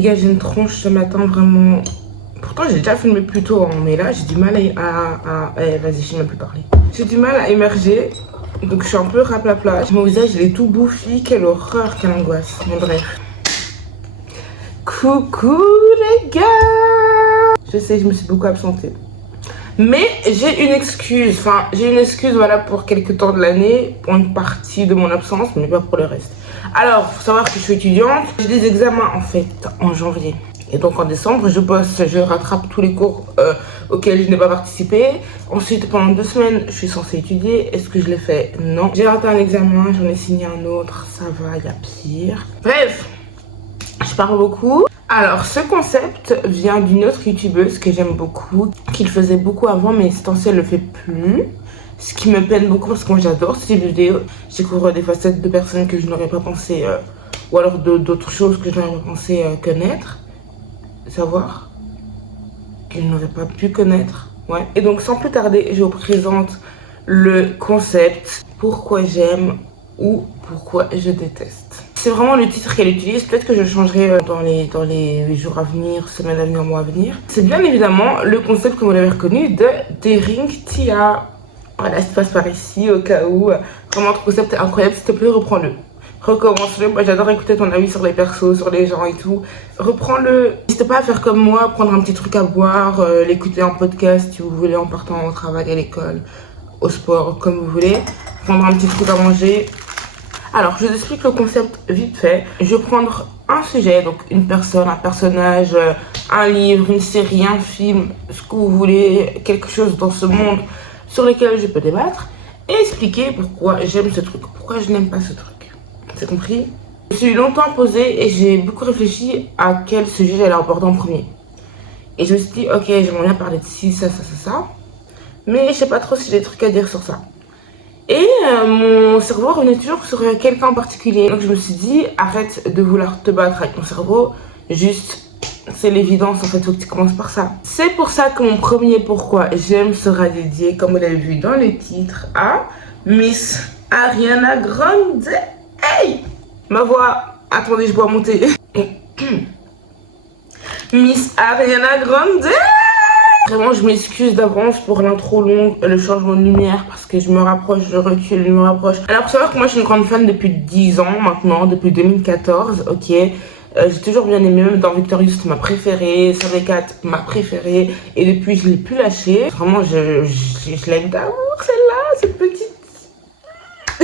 Les gars, j'ai une tronche ce matin vraiment. Pourtant, j'ai déjà filmé plus tôt, hein, mais là, j'ai du mal vas-y, je sais même plus parler. J'ai du mal à émerger, donc je suis un peu raplapla. Mon visage, il est tout bouffi. Quelle horreur, quelle angoisse. Mais bref. Coucou les gars! Je sais, je me suis beaucoup absentée. Mais j'ai une excuse, voilà, pour quelques temps de l'année, pour une partie de mon absence, mais pas pour le reste. Alors, faut savoir que je suis étudiante, j'ai des examens en fait en janvier. Et donc en décembre, je bosse, je rattrape tous les cours auxquels je n'ai pas participé. Ensuite, pendant 2 semaines, je suis censée étudier. Est-ce que je l'ai fait? Non. J'ai raté un examen, j'en ai signé un autre, ça va, il y a pire. Bref, je parle beaucoup. Alors, ce concept vient d'une autre youtubeuse que j'aime beaucoup, qui le faisait beaucoup avant, mais cette temps-ci, elle le fait plus. Ce qui me peine beaucoup parce que moi, j'adore ces vidéos. Je découvre des facettes de personnes que je n'aurais pas pensé, ou alors d'autres choses que je n'aurais pas pensé connaître, savoir, que je n'aurais pas pu connaître. Ouais. Et donc, sans plus tarder, je vous présente le concept pourquoi j'aime ou pourquoi je déteste. C'est vraiment le titre qu'elle utilise, peut-être que je changerai dans les jours à venir, semaines à venir, mois à venir. C'est bien évidemment le concept que vous l'avez reconnu de Daring Tia. Voilà, ça passe par ici au cas où. Vraiment, ton concept est incroyable, s'il te plaît, reprends-le. Recommence-le, moi j'adore écouter ton avis sur les persos, sur les gens et tout. Reprends-le. N'hésitez pas à faire comme moi, prendre un petit truc à boire, l'écouter en podcast si vous voulez, en partant au travail, à l'école, au sport, comme vous voulez. Prendre un petit truc à manger. Alors, je vous explique le concept vite fait. Je vais prendre un sujet, donc une personne, un personnage, un livre, une série, un film, ce que vous voulez, quelque chose dans ce monde sur lequel je peux débattre et expliquer pourquoi j'aime ce truc, pourquoi je n'aime pas ce truc. C'est compris? Je me suis longtemps posée et j'ai beaucoup réfléchi à quel sujet j'allais aborder en premier. Et je me suis dit, ok, j'aimerais bien parler de ci, ça, mais je sais pas trop si j'ai des trucs à dire sur ça. Et mon cerveau revenait toujours sur quelqu'un en particulier. Donc je me suis dit, arrête de vouloir te battre avec ton cerveau, juste, c'est l'évidence en fait, faut que tu commences par ça. C'est pour ça que mon premier pourquoi j'aime sera dédié, comme vous l'avez vu dans le titre, à Miss Ariana Grande. Hey! Ma voix, attendez, je dois monter. Miss Ariana Grande. Vraiment, je m'excuse d'avance pour l'intro longue, le changement de lumière, parce que je me rapproche, je recule, je me rapproche. Alors, faut savoir que moi, je suis une grande fan depuis 10 ans maintenant, depuis 2014, ok. J'ai toujours bien aimé, même dans Victorious, c'était ma préférée, Survey Cat, ma préférée, et depuis, je l'ai plus lâchée. Vraiment, je l'aime d'amour, celle-là, cette petite.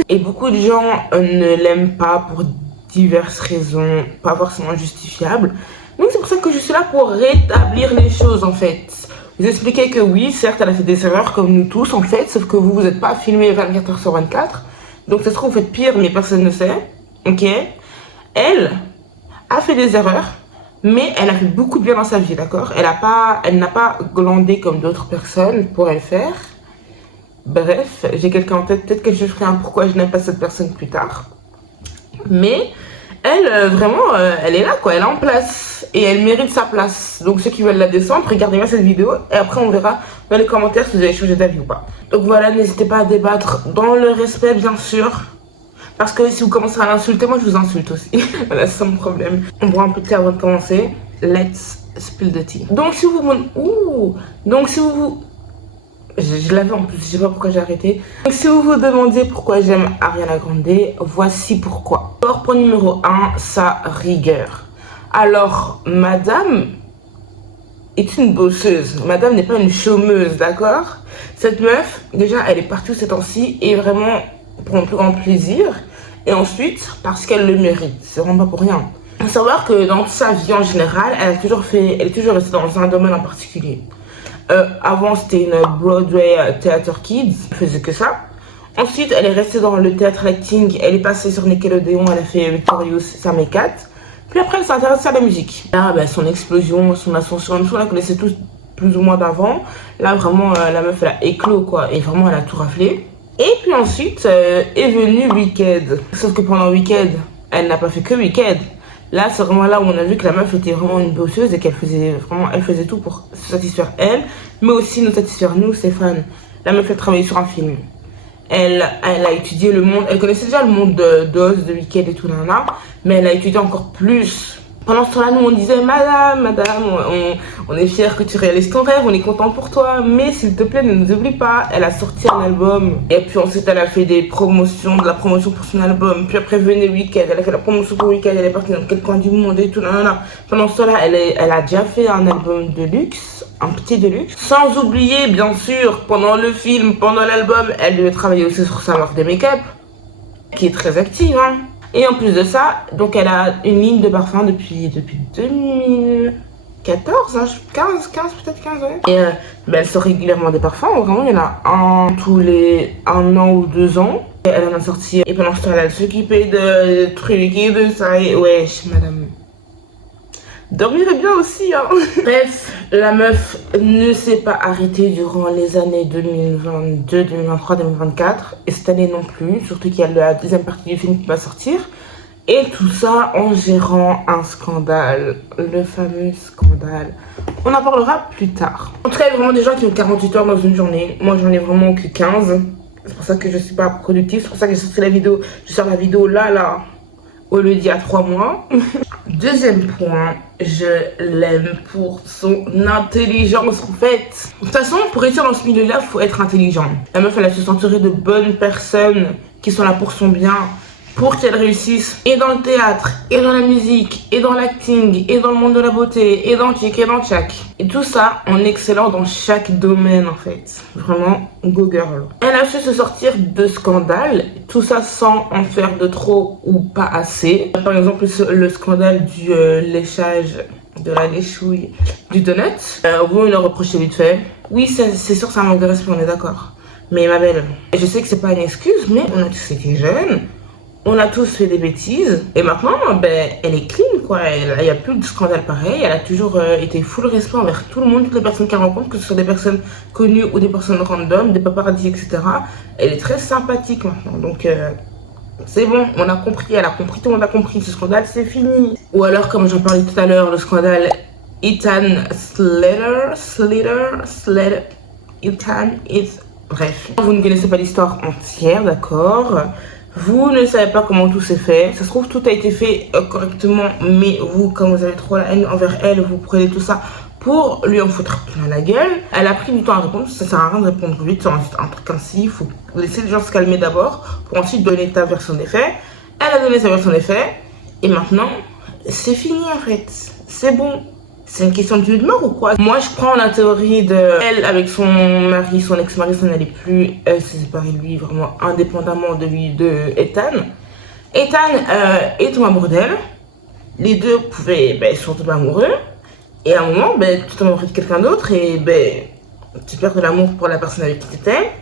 Et beaucoup de gens ne l'aiment pas pour diverses raisons, pas forcément justifiables. Donc, c'est pour ça que je suis là pour rétablir les choses, en fait. Vous expliquer que oui, certes, elle a fait des erreurs comme nous tous en fait, sauf que vous n'êtes pas filmé 24h sur 24. Donc ça se trouve, vous faites pire, mais personne ne sait. Ok? Elle a fait des erreurs, mais elle a fait beaucoup de bien dans sa vie, d'accord? Elle n'a pas glandé comme d'autres personnes pour le faire. Bref, j'ai quelqu'un en tête, peut-être que je ferai un pourquoi je n'aime pas cette personne plus tard. Mais elle, vraiment, elle est là, quoi, elle est en place. Et elle mérite sa place. Donc ceux qui veulent la descendre, regardez bien cette vidéo. Et après, on verra dans les commentaires si vous avez changé d'avis ou pas. Donc voilà, n'hésitez pas à débattre dans le respect, bien sûr. Parce que si vous commencez à l'insulter, moi je vous insulte aussi. Voilà, c'est ça mon problème. On boit un peu de thé avant de commencer. Let's spill the tea. Donc si vous... Je l'avais en plus, je sais pas pourquoi j'ai arrêté. Donc si vous vous demandez pourquoi j'aime Ariana Grande, voici pourquoi. Alors point numéro 1, sa rigueur. Alors, madame est une bosseuse. Madame n'est pas une chômeuse, d'accord? Cette meuf, déjà, elle est partout ces temps-ci et vraiment pour mon plus grand plaisir. Et ensuite, parce qu'elle le mérite. C'est vraiment pas pour rien. Il faut savoir que dans sa vie en général, elle est toujours restée dans un domaine en particulier. Avant, c'était une Broadway Theater Kids. Elle faisait que ça. Ensuite, elle est restée dans le théâtre acting. Elle est passée sur Nickelodeon. Elle a fait Victorious, Survey Cat. Puis après, elle s'est intéressée à la musique. Là, bah, son explosion, son ascension, on la connaissait tous plus ou moins d'avant. Là, vraiment, la meuf, elle a éclos, quoi. Et vraiment, elle a tout raflé. Et puis ensuite, est venu Wicked. Sauf que pendant Wicked, elle n'a pas fait que Wicked. Là, c'est vraiment là où on a vu que la meuf était vraiment une bosseuse et qu'elle faisait vraiment, elle faisait tout pour se satisfaire elle, mais aussi nous satisfaire nous, ses fans. La meuf, elle travaillait sur un film. Elle a étudié le monde, elle connaissait déjà le monde d'Oz, de Wicked et tout, mais elle a étudié encore plus Pendant ce temps-là, nous on disait madame, on est fiers que tu réalises ton rêve, on est content pour toi, mais s'il te plaît ne nous oublie pas. Elle a sorti un album et puis ensuite elle a fait de la promotion pour son album, puis après venait Weekend, elle a fait la promotion pour Weekend, elle est partie dans quel coin du monde et tout, non. Pendant ce temps-là, elle a déjà fait un album de luxe, un petit de luxe, sans oublier bien sûr pendant le film, pendant l'album, elle devait travailler aussi sur sa marque de make-up, qui est très active, hein. Et en plus de ça, donc elle a une ligne de parfum depuis 2014, hein, 15 peut-être 15 ans. Et elle sort régulièrement des parfums, vraiment il y en a un tous les 1 an ou 2 ans. Et elle en a sorti, et pendant ce temps-là, elle s'occupait de trucs et de ça, et wesh, madame. Dormirait bien aussi, hein. Bref, la meuf ne s'est pas arrêtée durant les années 2022, 2023, 2024. Et cette année non plus, surtout qu'il y a la deuxième partie du film qui va sortir. Et tout ça en gérant un scandale, le fameux scandale. On en parlera plus tard. En tout cas, il y a vraiment des gens qui ont 48 heures dans une journée. Moi, j'en ai vraiment que 15. C'est pour ça que je suis pas productive. C'est pour ça que j'ai sorti la vidéo. Je sors la vidéo là, au lieu d'il y a 3 mois. Deuxième point, je l'aime pour son intelligence en fait. De toute façon, pour réussir dans ce milieu-là, il faut être intelligent. La meuf, elle a su s'entourer de bonnes personnes qui sont là pour son bien, pour qu'elle réussisse. Et dans le théâtre, et dans la musique, et dans l'acting, et dans le monde de la beauté, et dans tchic, et dans tchac. Et tout ça en excellant dans chaque domaine en fait. Vraiment, go girl. Elle a su se sortir de scandales, tout ça sans en faire de trop ou pas assez. Par exemple, le scandale du léchage de la léchouille du donut. Bon, il a reproché vite fait. Oui, c'est sûr, ça manque de respect, on est d'accord. Mais ma belle, je sais que c'est pas une excuse, mais on a tous été jeunes. On a tous fait des bêtises et maintenant, elle est clean quoi. Il n'y a plus de scandale pareil. Elle a toujours été full respect envers tout le monde, toutes les personnes qu'elle rencontre, que ce soit des personnes connues ou des personnes random, des paparazzis, etc. Elle est très sympathique maintenant. Donc, c'est bon, on a compris, elle a compris, tout le monde a compris. Ce scandale, c'est fini. Ou alors, comme j'en parlais tout à l'heure, le scandale Ethan Slater. Bref. Vous ne connaissez pas l'histoire entière, d'accord? Vous ne savez pas comment tout s'est fait. Ça se trouve, tout a été fait correctement. Mais vous, comme vous avez trop la haine envers elle, vous prenez tout ça pour lui en foutre plein la gueule. Elle a pris du temps à répondre. Ça sert à rien de répondre vite sur un truc ainsi. Il faut laisser les gens se calmer d'abord pour ensuite donner ta version des faits. Elle a donné sa version des faits. Et maintenant, c'est fini en fait. C'est bon. C'est une question de vie ou de mort ou quoi? Moi, je prends la théorie de elle avec son mari, son ex-mari, ça n'allait plus. Elle s'est séparée de lui vraiment indépendamment de lui, de Ethan. Ethan est tombé amoureux d'elle. Les deux pouvaient, ils sont tombés amoureux. Et à un moment, tu tombes amoureux de quelqu'un d'autre et tu perds de l'amour pour la personne avec qui tu étais.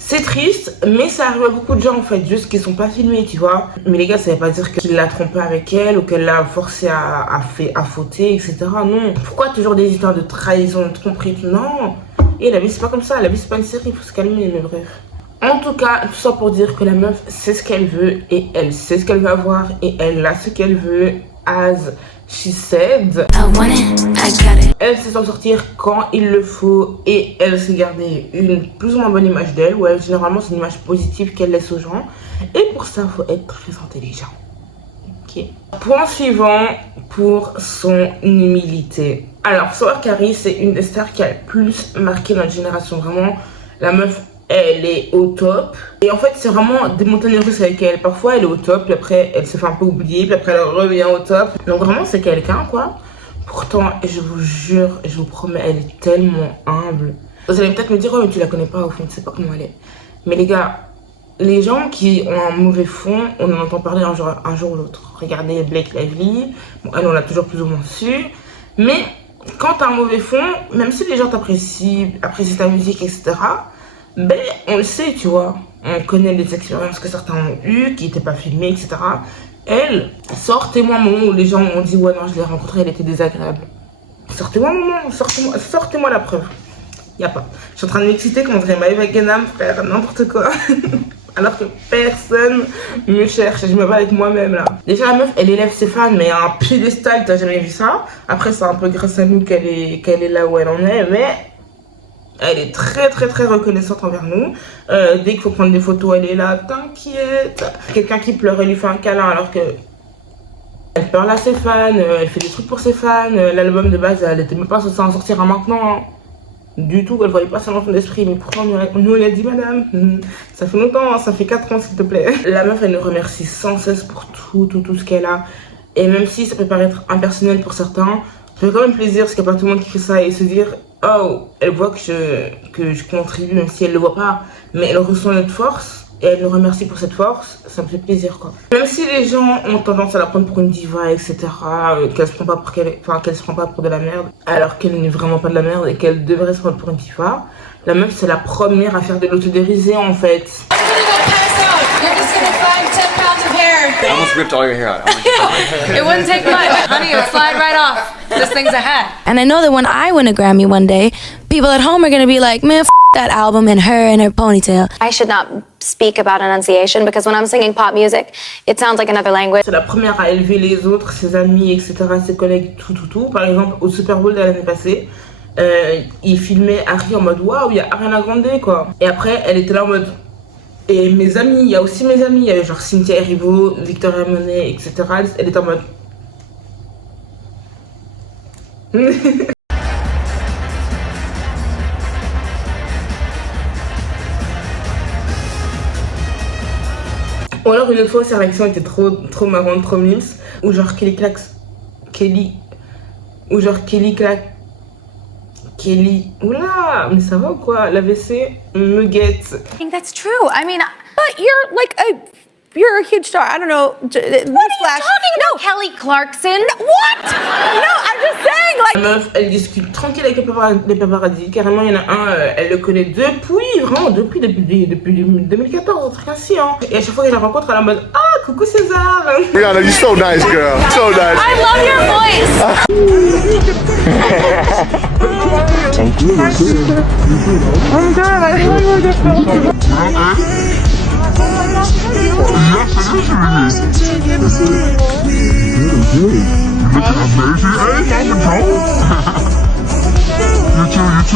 C'est triste, mais ça arrive à beaucoup de gens en fait, juste qu'ils sont pas filmés, tu vois. Mais les gars, ça veut pas dire qu'il l'a trompé avec elle ou qu'elle l'a forcé à fauter, etc. Non. Pourquoi toujours des histoires de trahison, de tromperie? Non. Et la vie, c'est pas comme ça. La vie, c'est pas une série, il faut se calmer, mais bref. En tout cas, tout ça pour dire que la meuf sait ce qu'elle veut et elle sait ce qu'elle veut avoir et elle a ce qu'elle veut, as she said. Elle sait s'en sortir quand il le faut et elle sait garder une plus ou moins bonne image d'elle. Ouais, généralement c'est une image positive qu'elle laisse aux gens. Et pour ça, il faut être très intelligent. Ok. Point suivant pour son humilité. Alors, Savoir Carrie, c'est une des stars qui a le plus marqué notre génération. Vraiment, la meuf, elle est au top. Et en fait, c'est vraiment des montagnes russes avec elle. Parfois, elle est au top, puis après, elle se fait un peu oublier, puis après, elle revient au top. Donc vraiment, c'est quelqu'un, quoi. Pourtant, je vous jure, je vous promets, elle est tellement humble. Vous allez peut-être me dire, oh, mais tu la connais pas, au fond, tu sais pas comment elle est. Mais les gars, les gens qui ont un mauvais fond, on en entend parler un jour ou l'autre. Regardez Blake Lively, bon, elle, on l'a toujours plus ou moins su. Mais quand t'as un mauvais fond, même si les gens apprécient ta musique, etc., on le sait, tu vois. On connaît les expériences que certains ont eues, qui n'étaient pas filmées, etc. Elle, sortez-moi un moment où les gens ont dit ouais non je l'ai rencontrée, elle était désagréable. Sortez-moi un moment, sortez-moi la preuve. Y a pas. Je suis en train de m'exciter comme on dirait Maëva Guénam, faire n'importe quoi. Alors que personne me cherche, je me bats avec moi-même là. Déjà la meuf elle élève ses fans mais à un piédestal, t'as jamais vu ça. Après c'est un peu grâce à nous qu'elle est là où elle en est, mais elle est très reconnaissante envers nous. Dès qu'il faut prendre des photos, elle est là, t'inquiète. Quelqu'un qui pleure, elle lui fait un câlin alors que Elle parle à ses fans, elle fait des trucs pour ses fans. L'album de base, elle était même pas censée en sortir à maintenant. Hein. Du tout, elle voyait pas ça dans son esprit. Mais pourquoi nous on a dit madame, ça fait longtemps, hein, ça fait 4 ans s'il te plaît. La meuf, elle nous remercie sans cesse pour tout ce qu'elle a. Et même si ça peut paraître impersonnel pour certains, ça fait quand même plaisir parce qu'il n'y a pas tout le monde qui fait ça et se dire oh, elle voit que je contribue, même si elle le voit pas, mais elle ressent notre force et elle nous remercie pour cette force, ça me fait plaisir quoi. Même si les gens ont tendance à la prendre pour une diva, etc., qu'elle se prend pas pour qu'elle se prend pas pour de la merde, alors qu'elle n'est vraiment pas de la merde et qu'elle devrait se prendre pour une diva, la meuf c'est la première à faire de l'autodérision en fait. I almost ripped all your hair out. It wouldn't take much. Honey, it would slide right off. This thing's a hat. And I know that when I win a Grammy one day, people at home are going to be like, man, that album and her ponytail. I should not speak about enunciation because when I'm singing pop music, it sounds like another language. C'est la première à élever les autres, ses amis, etc., ses collègues, tout. Par exemple, au Super Bowl de l'année passée, il filmait Harry en mode waouh, il y a Ariana Grande quoi. Et après, elle était là en mode. Et mes amis, il y a aussi mes amis, il y avait genre Cynthia Erivo, Victoria Monet, etc. Elle était en mode. Ou alors une autre fois, sa réaction était trop marrante, trop mimes. Ou genre Kelly oula, mais ça va ou quoi? L'AVC me guette. I think that's true. I mean, but you're a huge star. I don't know. What are you talking about? Kelly Clarkson? What? No, I'm just saying, like. La meuf, elle discute tranquille avec les paparazzi. Carrément, il y en a un, elle le connaît depuis 2014, un truc ainsi, hein. Et à chaque fois qu'elle la rencontre, elle est en mode ah, coucou César. Rihanna, you're so nice, girl. So nice. I love your voice.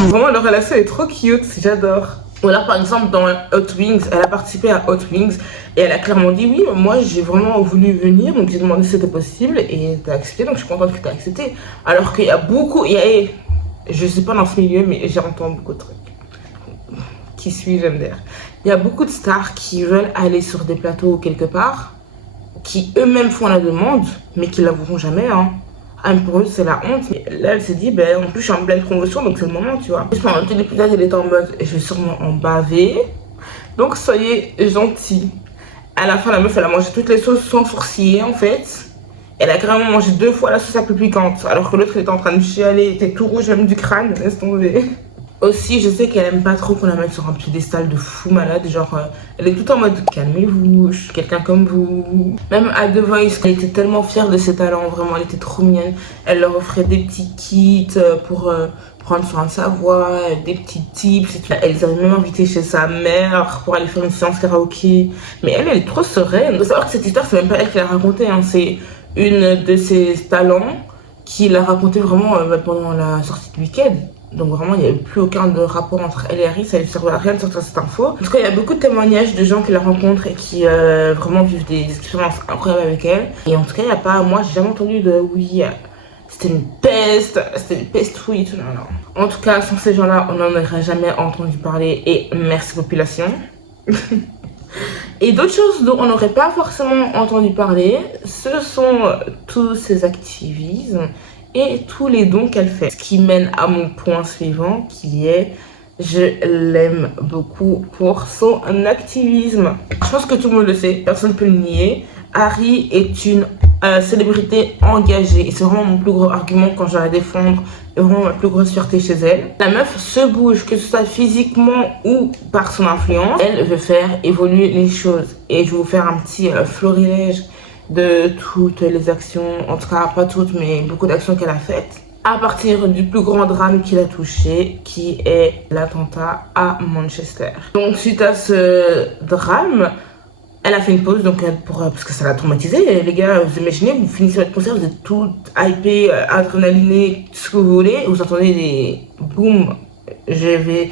Vraiment, leur relation est trop cute, j'adore. Ou alors, par exemple, dans Hot Wings, elle a participé à Hot Wings et elle a clairement dit oui, moi j'ai vraiment voulu venir, donc j'ai demandé si c'était possible et t'as accepté, donc je suis contente que t'as accepté. Alors qu'il y a beaucoup, je sais pas dans ce milieu, mais j'entends beaucoup de trucs. Qui suis-je, MDR? Il y a beaucoup de stars qui veulent aller sur des plateaux quelque part, qui eux-mêmes font la demande, mais qui l'avoueront jamais, hein. Ah, pour eux, c'est la honte. Mais là, elle s'est dit, ben, en plus, je suis en pleine promotion, donc c'est le moment, tu vois. Pendant tout l'épisode, elle était en mode, je vais sûrement en baver. Donc, soyez gentils. À la fin, la meuf, elle a mangé toutes les sauces sans sourciller, en fait. Elle a carrément mangé 2 fois la sauce la plus piquante. Alors que l'autre, elle était en train de chialer, était tout rouge, même du crâne, laisse tomber. Aussi, je sais qu'elle aime pas trop qu'on la mette sur un piédestal de fou malade. Genre, elle est tout en mode calmez-vous, je suis quelqu'un comme vous. Même à The Voice, elle était tellement fière de ses talents, vraiment, elle était trop mignonne. Elle leur offrait des petits kits pour prendre soin de sa voix, des petits tips et tout. Elle les avait même invités chez sa mère pour aller faire une séance karaoké. Mais elle est trop sereine. Il faut savoir que cette histoire, c'est même pas elle qui l'a racontée, hein. C'est une de ses talents qui l'a raconté vraiment pendant la sortie de Weekend. Donc vraiment, il n'y avait plus aucun de rapport entre elle et Harry, ça ne servait à rien de sortir cette info. En tout cas, il y a beaucoup de témoignages de gens qui la rencontrent et qui vraiment vivent des expériences incroyables avec elle. Et en tout cas, il n'y a pas, moi, j'ai jamais entendu de oui, c'était une peste, oui, tout, non. En tout cas, sans ces gens-là, on n'en aurait jamais entendu parler et merci population. Et d'autres choses dont on n'aurait pas forcément entendu parler, ce sont tous ces activismes et tous les dons qu'elle fait. Ce qui mène à mon point suivant qui est je l'aime beaucoup pour son activisme. Je pense que tout le monde le sait, personne ne peut le nier. Harry est une célébrité engagée et c'est vraiment mon plus gros argument quand je vais la défendre et vraiment ma plus grosse fierté chez elle. La meuf se bouge, que ce soit physiquement ou par son influence. Elle veut faire évoluer les choses et je vais vous faire un petit florilège de toutes les actions, en tout cas pas toutes mais beaucoup d'actions qu'elle a faites à partir du plus grand drame qui l'a touché, qui est l'attentat à Manchester. Donc suite à ce drame, elle a fait une pause donc parce que ça l'a traumatisée. Les gars, vous imaginez, vous finissez votre concert, vous êtes tout hypé, adrénaliné, tout ce que vous voulez, vous entendez des boum. En fait,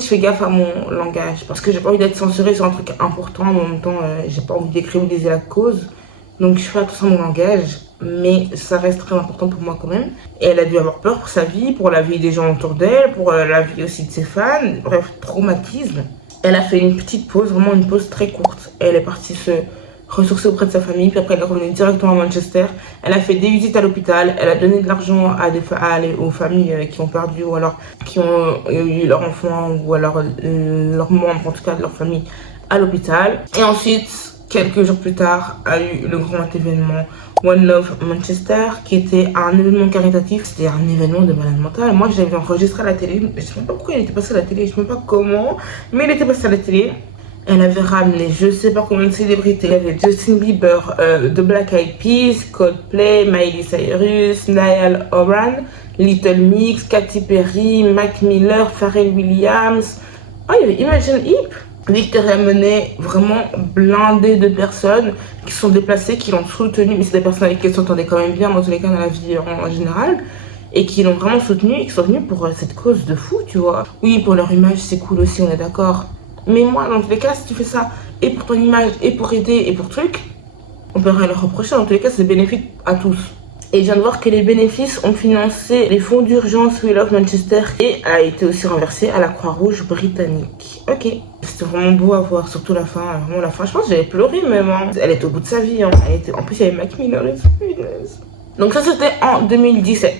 je fais gaffe à mon langage parce que j'ai pas envie d'être censurée sur un truc important, mais en même temps, j'ai pas envie d'écrire ou la cause. Donc je fais attention à mon langage, mais ça reste très important pour moi quand même. Et elle a dû avoir peur pour sa vie, pour la vie des gens autour d'elle, pour la vie aussi de ses fans. Bref, traumatisme. Elle a fait une petite pause, vraiment une pause très courte. Elle est partie se ressourcer auprès de sa famille, puis après elle est revenue directement à Manchester. Elle a fait des visites à l'hôpital, elle a donné de l'argent aux familles qui ont perdu ou alors qui ont eu leur enfant ou alors leurs membres en tout cas de leur famille à l'hôpital. Et ensuite, quelques jours plus tard, a eu le grand événement One Love Manchester, qui était un événement caritatif. C'était un événement de malade mental. Moi, j'avais enregistré à la télé. Je ne sais même pas pourquoi il était passé à la télé, je ne sais même pas comment, mais il était passé à la télé. Elle avait ramené je sais pas combien de célébrités. Il y avait Justin Bieber, The Black Eyed Peas, Coldplay, Miley Cyrus, Niall Horan, Little Mix, Katy Perry, Mac Miller, Pharrell Williams. Oh, il y avait Imogen Heap. Victoria Monet, vraiment blindée de personnes qui sont déplacées, qui l'ont soutenue. Mais c'est des personnes avec qui elle s'entendait quand même bien dans tous les cas dans la vie en général. Et qui l'ont vraiment soutenue et qui sont venues pour cette cause de fou, tu vois. Oui, pour leur image, c'est cool aussi, on est d'accord. Mais moi, dans tous les cas, si tu fais ça, et pour ton image, et pour aider, et pour truc, on peut rien leur reprocher. Dans tous les cas, c'est bénéfique à tous. Et je viens de voir que les bénéfices ont financé les fonds d'urgence We Love Manchester et a été aussi reversé à la Croix-Rouge britannique. Ok. C'était vraiment beau à voir, surtout la fin. Vraiment la fin, je pense que j'avais pleuré même. Hein. Elle était au bout de sa vie. Hein. En plus, il y avait Mac Miller et tout. Donc ça, c'était en 2017.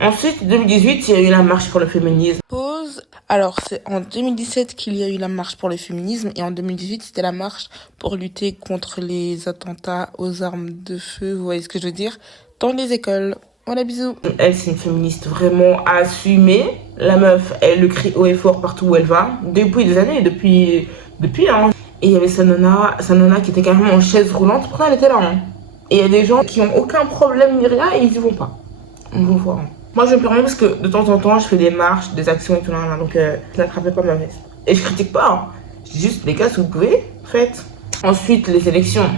Ensuite, 2018, il y a eu la marche pour le féminisme. Pause. Alors, c'est en 2017 qu'il y a eu la marche pour le féminisme et en 2018, c'était la marche pour lutter contre les attentats aux armes de feu, vous voyez ce que je veux dire, dans les écoles. Voilà, bisous. Elle, c'est une féministe vraiment assumée. La meuf, elle le crie haut et fort partout où elle va. Depuis des années, depuis hein. Et il y avait sa nana qui était carrément en chaise roulante. Pourquoi elle était là, hein. Et il y a des gens qui ont aucun problème ni rien et ils y vont pas. On vous voit. Hein. Moi, je me permets parce que de temps en temps, je fais des marches, des actions et tout là, donc n'attrapez pas ma veste. Et je critique pas, hein. Je dis juste, les gars, si vous pouvez, faites. Ensuite, les élections.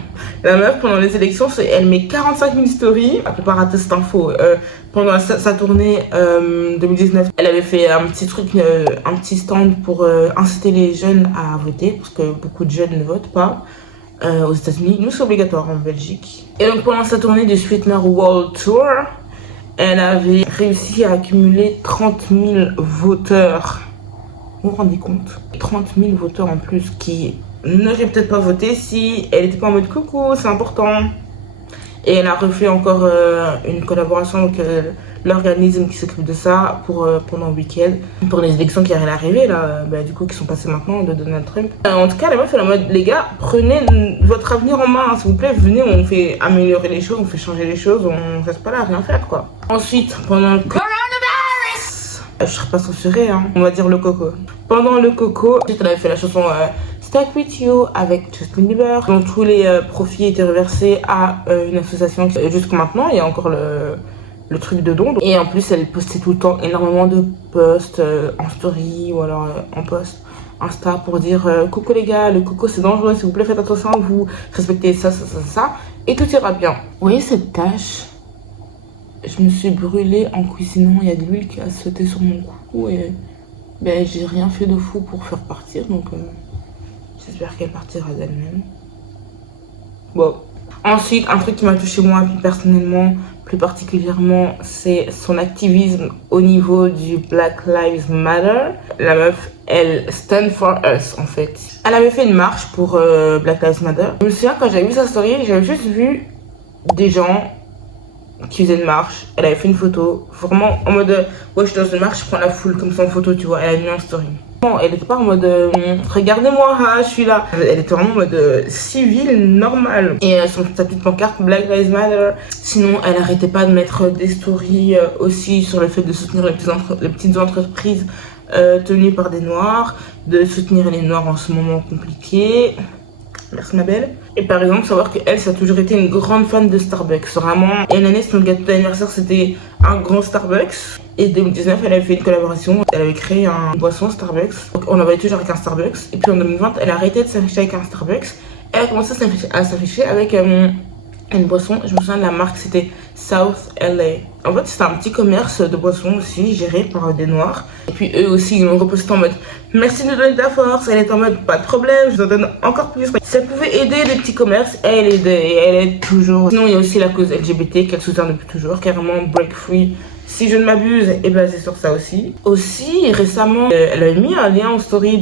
La meuf, pendant les élections, elle met 45 000 stories. Elle peut pas rater cette info. Pendant sa tournée 2019, elle avait fait un petit truc, un petit stand pour inciter les jeunes à voter, parce que beaucoup de jeunes ne votent pas. Aux États-Unis, nous, c'est obligatoire en Belgique. Et donc, pendant sa tournée du Sweetener World Tour, elle avait réussi à accumuler 30 000 voteurs. Vous vous rendez compte? 30 000 voteurs en plus qui n'auraient peut-être pas voté si elle n'était pas en mode coucou, c'est important. Et elle a refait encore une collaboration avec l'organisme qui s'occupe de ça pendant le week-end. Pour les élections qui allaient arriver, là, du coup, qui sont passées maintenant de Donald Trump. En tout cas, la meuf est en mode, les gars, prenez votre avenir en main, hein, s'il vous plaît. Venez, on fait améliorer les choses, on fait changer les choses, on reste pas là à rien faire, quoi. Ensuite, pendant le coronavirus, je serais pas censurée, hein, on va dire le coco. Pendant le coco, ensuite, elle avait fait la chanson Stuck With You avec Justin Bieber, dont tous les profits étaient reversés à une association. Jusqu'à maintenant, il y a encore le truc de don. Et en plus, elle postait tout le temps énormément de posts en story ou alors en post Insta pour dire coucou les gars, le coco c'est dangereux, s'il vous plaît faites attention à vous, respectez ça, et tout ira bien. Vous voyez cette tache? Je me suis brûlée en cuisinant, il y a de l'huile qui a sauté sur mon cou et j'ai rien fait de fou pour faire partir, donc j'espère qu'elle partira d'elle-même. Bon. Ensuite, un truc qui m'a touché moi personnellement, plus particulièrement, c'est son activisme au niveau du Black Lives Matter. La meuf, elle stand for us en fait. Elle avait fait une marche pour Black Lives Matter. Je me souviens quand j'avais vu sa story, j'avais juste vu des gens qui faisaient une marche. Elle avait fait une photo, vraiment en mode ouais, je suis dans une marche, je prends la foule comme ça en photo, tu vois. Elle a mis en story. Non, elle était pas en mode regardez-moi, je suis là. Elle était vraiment en mode civile, normale. Et sa petite pancarte Black Lives Matter. Sinon, elle arrêtait pas de mettre des stories aussi sur le fait de soutenir les petites entreprises tenues par des noirs, de soutenir les noirs en ce moment compliqué. Merci ma belle. Et par exemple, savoir qu'elle, ça a toujours été une grande fan de Starbucks. Vraiment, et une année, son gâteau d'anniversaire, c'était un grand Starbucks. Et 2019, elle avait fait une collaboration. Elle avait créé une boisson Starbucks. Donc, on la voyait toujours avec un Starbucks. Et puis en 2020, elle a arrêté de s'afficher avec un Starbucks. Elle a commencé à s'afficher avec une boisson, je me souviens de la marque, c'était South LA. En fait, c'était un petit commerce de boissons aussi, géré par des noirs. Et puis eux aussi, ils l'ont reposté en mode merci de nous donner de la force. Elle est en mode pas de problème, je vous en donne encore plus. Ça pouvait aider les petits commerces, elle aide toujours. Sinon, il y a aussi la cause LGBT qu'elle soutient depuis toujours, carrément Break Free. Si je ne m'abuse, est basée sur ça aussi. Aussi, récemment, elle a mis un lien en story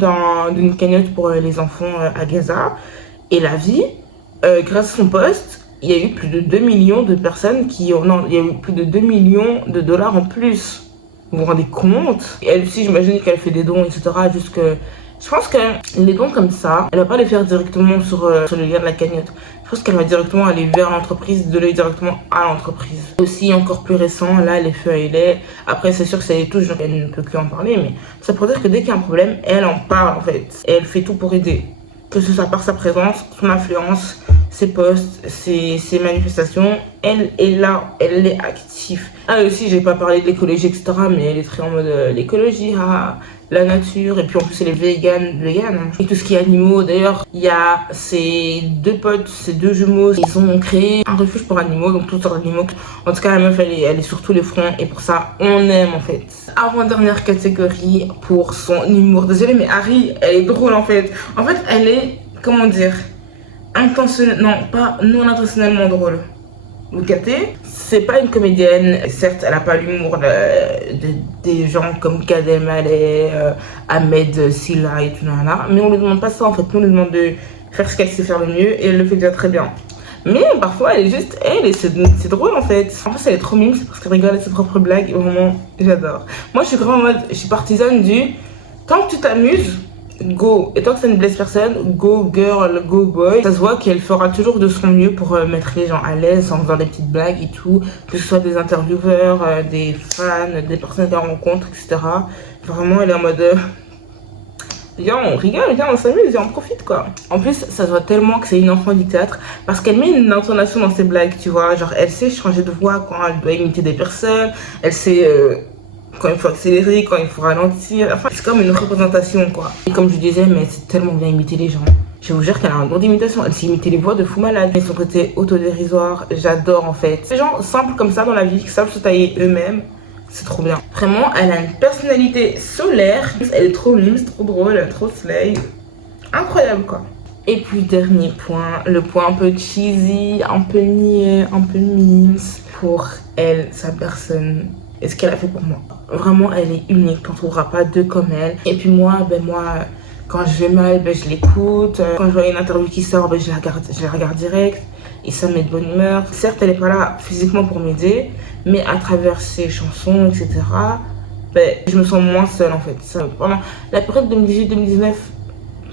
d'une cagnotte pour les enfants à Gaza. Et la vie, grâce à son post, il y a eu plus de 2 millions de personnes il y a eu plus de 2 millions de dollars en plus. Vous vous rendez compte? Et elle aussi, j'imagine qu'elle fait des dons, etc. Je pense que les dons comme ça, elle va pas les faire directement sur le lien de la cagnotte. Je pense qu'elle va directement aller vers l'entreprise, donner directement à l'entreprise. Aussi, encore plus récent, là, les feux à lait. Après, c'est sûr que ça les touche, donc elle ne peut plus en parler, mais ça pour dire que dès qu'il y a un problème, elle en parle en fait. Et elle fait tout pour aider. Que ce soit par sa présence, son influence, ses posts, ses manifestations, elle est là, elle est active. Ah aussi, j'ai pas parlé de l'écologie, etc. Mais elle est très en mode l'écologie, la nature, et puis en plus elle est végane, et tout ce qui est animaux. D'ailleurs, il y a ces deux potes, ces deux jumeaux, ils ont créé un refuge pour animaux, donc toutes sortes d'animaux. En tout cas, la meuf, elle est sur tous les fronts, et pour ça, on aime en fait. Avant-dernière catégorie pour son humour. Désolée, mais Harry, elle est drôle en fait. En fait, elle est, comment dire, non intentionnellement drôle. Vous captez? C'est pas une comédienne, certes elle a pas l'humour des gens comme Gad Elmaleh, Ahmed Silla et tout, mais on lui demande pas ça en fait, nous on lui demande de faire ce qu'elle sait faire le mieux et elle le fait déjà très bien. Mais parfois elle est juste elle et c'est drôle en fait. En plus elle est trop mime, c'est parce qu'elle rigole à ses propres blagues et vraiment j'adore. Moi je suis vraiment en mode, je suis partisane du tant que tu t'amuses, go. Et tant que ça ne blesse personne, go girl, go boy. Ça se voit qu'elle fera toujours de son mieux pour mettre les gens à l'aise en faisant des petites blagues et tout. Que ce soit des intervieweurs, des fans, des personnes qu'elle rencontre, etc. Vraiment, elle est en mode... viens, on rigole, viens, on s'amuse, viens, on profite quoi. En plus, ça se voit tellement que c'est une enfant du théâtre parce qu'elle met une intonation dans ses blagues, tu vois. Genre, elle sait changer de voix quand elle doit imiter des personnes. Elle sait... quand il faut accélérer, quand il faut ralentir, enfin c'est comme une représentation quoi. Et comme je disais, mais c'est tellement bien imiter les gens. Je vous jure qu'elle a un don d'imitation, elle sait imiter les voix de fou malade. Mais son côté autodérisoire, j'adore en fait. Ces gens simples comme ça dans la vie, qui savent se tailler eux-mêmes, c'est trop bien. Vraiment, elle a une personnalité solaire, elle est trop mime, c'est trop drôle, elle est trop slay. Incroyable quoi. Et puis dernier point, le point un peu cheesy, un peu niais, un peu memes. Pour elle, sa personne, et ce qu'elle a fait pour moi. Vraiment, elle est unique, on ne trouvera pas deux comme elle. Et puis moi, quand je vais mal, je l'écoute. Quand je vois une interview qui sort, je la regarde direct. Et ça me met de bonne humeur. Certes, elle n'est pas là physiquement pour m'aider, mais à travers ses chansons, etc., je me sens moins seule en fait. Pendant la période 2018-2019,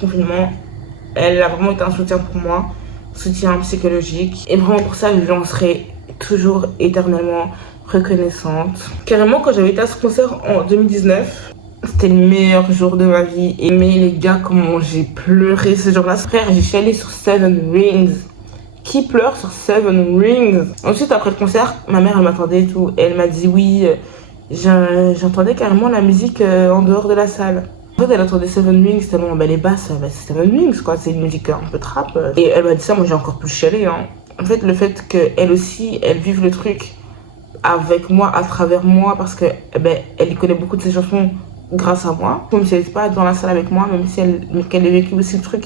confinement, elle a vraiment été un soutien pour moi. Soutien psychologique. Et vraiment pour ça, j'en serai toujours éternellement reconnaissante. Carrément, quand j'avais été à ce concert en 2019, c'était le meilleur jour de ma vie. Et mais les gars, comment j'ai pleuré ce jour-là. Frère, je suis allée sur Seven Rings. Qui pleure sur Seven Rings? Ensuite, après le concert, ma mère, elle m'attendait et tout. Et elle m'a dit oui, j'entendais carrément la musique en dehors de la salle. En fait, elle entendait Seven Rings tellement les basses, c'est Seven Rings quoi, c'est une musique un peu trap. Et elle m'a dit ça, moi j'ai encore plus chialé. Hein. En fait, le fait qu'elle aussi, elle vive le truc avec moi, à travers moi, parce que elle connaît beaucoup de ses chansons grâce à moi. Même si elle n'était pas dans la salle avec moi, même si qu'elle a vécu aussi le truc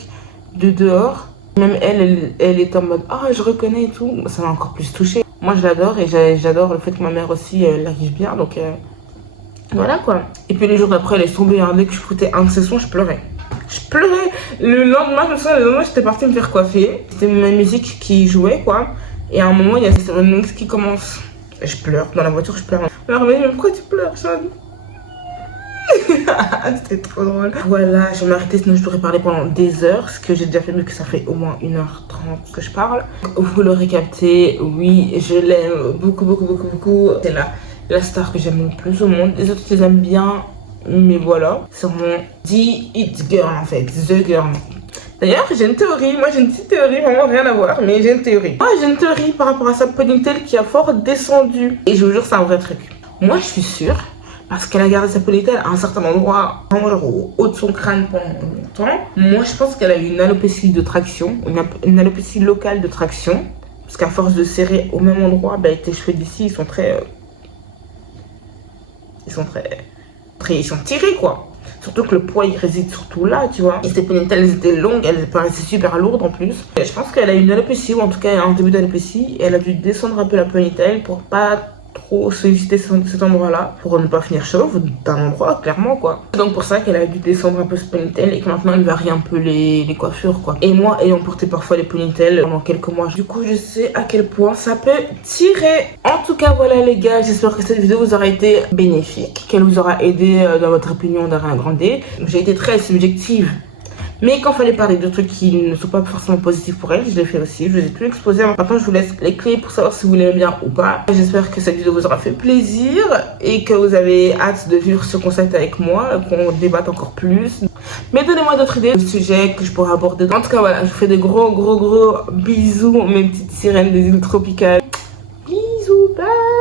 de dehors. Même elle est en mode « Ah, je reconnais et tout », ça m'a encore plus touchée. Moi, je l'adore et j'adore le fait que ma mère aussi l'arrive bien, donc voilà quoi. Et puis les jours d'après, elle est tombée, hein, dès que je écoutais un de ses sons, je pleurais. Je pleurais. Le lendemain, je me souviens, le lendemain, j'étais partie me faire coiffer. C'était ma musique qui jouait quoi. Et à un moment, il y a Seven Rings qui commence. Et je pleure, dans la voiture, je pleure. Ma mère me dit « Pourquoi tu pleures, Sean ?» C'était trop drôle. Voilà, je vais m'arrêter, sinon je pourrais parler pendant des heures. Ce que j'ai déjà fait, mais que ça fait au moins 1h30 que je parle. Vous l'aurez capté, oui, je l'aime beaucoup, beaucoup, beaucoup, beaucoup. C'est la star que j'aime le plus au monde. Les autres, je les aime bien, mais voilà. C'est vraiment The It Girl en fait, The Girl. D'ailleurs, j'ai une théorie, moi j'ai une petite théorie, vraiment rien à voir, mais j'ai une théorie. Moi j'ai une théorie par rapport à sa ponytail qui a fort descendu. Et je vous jure, c'est un vrai truc. Moi je suis sûre, parce qu'elle a gardé sa ponytail à un certain endroit, au haut de son crâne pendant longtemps. Moi je pense qu'elle a eu une alopécie de traction, une alopécie locale de traction. Parce qu'à force de serrer au même endroit, bah, tes cheveux d'ici, ils sont tirés, quoi. Surtout que le poids, il réside surtout là, tu vois. Et ces ponytails, elles étaient longues, elles paraissaient super lourdes en plus. Et je pense qu'elle a une alopécie, ou en tout cas, elle a un début d'alopécie. Et elle a dû descendre un peu la ponytail pour pas trop solliciter cet endroit-là, pour ne pas finir chauve d'un endroit, clairement, quoi. C'est donc pour ça qu'elle a dû descendre un peu ce ponytail et que maintenant elle varie un peu les coiffures, quoi. Et moi, ayant porté parfois les ponytails pendant quelques mois, du coup, je sais à quel point ça peut tirer. En tout cas, voilà les gars, j'espère que cette vidéo vous aura été bénéfique, qu'elle vous aura aidé dans votre opinion d'Ariana Grande. J'ai été très subjective. Mais quand il fallait parler de trucs qui ne sont pas forcément positifs pour elle, je l'ai fait aussi, je vous ai tout exposé. Maintenant, je vous laisse les clés pour savoir si vous l'aimez bien ou pas. J'espère que cette vidéo vous aura fait plaisir et que vous avez hâte de vivre ce concept avec moi, qu'on débatte encore plus. Mais donnez-moi d'autres idées de sujets que je pourrais aborder. En tout cas, voilà, je vous fais des gros bisous, mes petites sirènes des îles tropicales. Bisous, bye!